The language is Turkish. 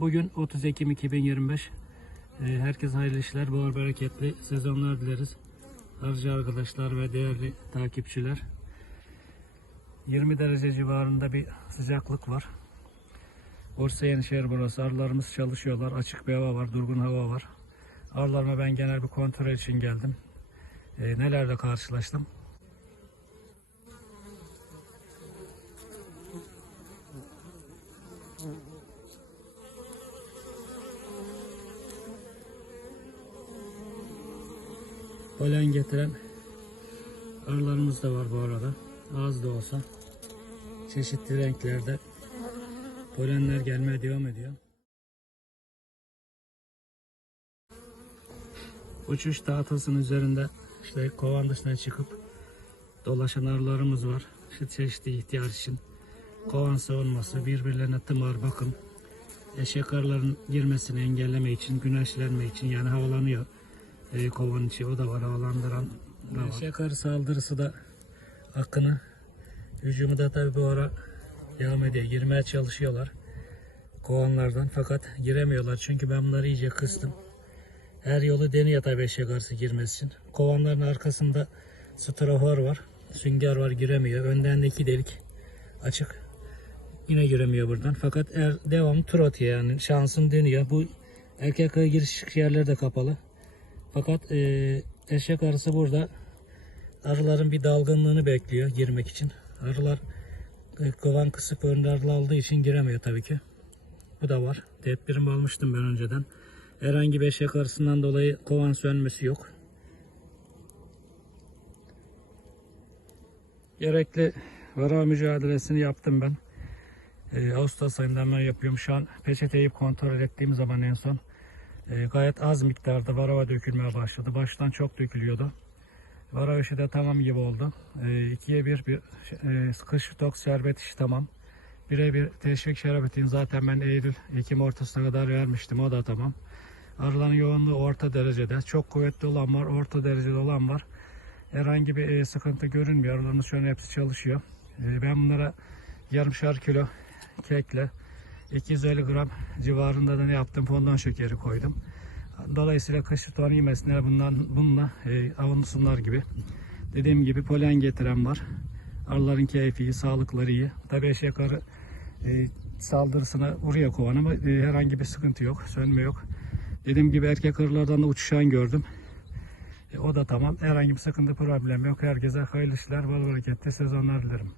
Bugün 30 Ekim 2025. Ee, Herkese hayırlı işler, bol bereketli sezonlar dileriz. Arıcı arkadaşlar ve değerli takipçiler. 20 derece civarında bir sıcaklık var. Bursa Yenişehir burası. Arılarımız çalışıyorlar. Açık bir hava var, durgun hava var. Arılarıma ben genel bir kontrol için geldim. Ee, nelerle karşılaştım? Polen getiren arılarımız da var bu arada. Az da olsa. Çeşitli renklerde polenler gelmeye devam ediyor. Uçuş tahtasının üzerinde işte kovan dışına çıkıp dolaşan arılarımız var. İşte çeşitli ihtiyaç için. Kovan savunması, birbirlerine tımar bakım, eşek arıların girmesini engelleme için, güneşlenme için yani havalanıyor e, kovanın içi o da var havalandıran da var. Eşek arı saldırısı da akını hücumu da tabi bu ara devam ediyor. Girmeye çalışıyorlar kovanlardan fakat giremiyorlar çünkü ben bunları iyice kıstım. Her yolu deniyor tabi eşek arısı girmesi için. Kovanların arkasında strafor var, sünger var giremiyor. Önden delik açık. Yine giremiyor buradan. Fakat er, devam tur atıyor yani şansın dönüyor. Bu erkek arı giriş yerleri de kapalı. Fakat e, eşek arısı burada arıların bir dalgınlığını bekliyor girmek için. Arılar e, kovan kısık önde arılar aldığı için giremiyor tabii ki. Bu da var. Tedbirimi almıştım ben önceden. Herhangi bir eşek arısından dolayı kovan sönmesi yok. Gerekli vara mücadelesini yaptım ben. E, Ağustos ayından ben yapıyorum. Şu an peçeteyi kontrol ettiğim zaman en son e, gayet az miktarda varava dökülmeye başladı. Baştan çok dökülüyordu. Varava işi de tamam gibi oldu. E, ikiye bir, bir e, kış toks şerbet işi tamam. Birebir teşvik şerbetini zaten ben Eylül, Ekim ortasına kadar vermiştim. O da tamam. Arıların yoğunluğu orta derecede. Çok kuvvetli olan var, orta derecede olan var. Herhangi bir e, sıkıntı görünmüyor. Arılarımız şu an hepsi çalışıyor. E, ben bunlara yarımşar kilo kekle 250 gram civarında da ne yaptım? Fondant şekeri koydum. Dolayısıyla kış tutan yemesine bundan, bununla e, avunsunlar gibi. Dediğim gibi polen getiren var. Arıların keyfi iyi, sağlıkları iyi. Tabii eşek arı e, saldırısına vuruyor kovan ama e, herhangi bir sıkıntı yok, sönme yok. Dediğim gibi erkek arılardan da uçuşan gördüm. E, o da tamam. Herhangi bir sıkıntı problem yok. Herkese hayırlı işler, bol bereketli sezonlar dilerim.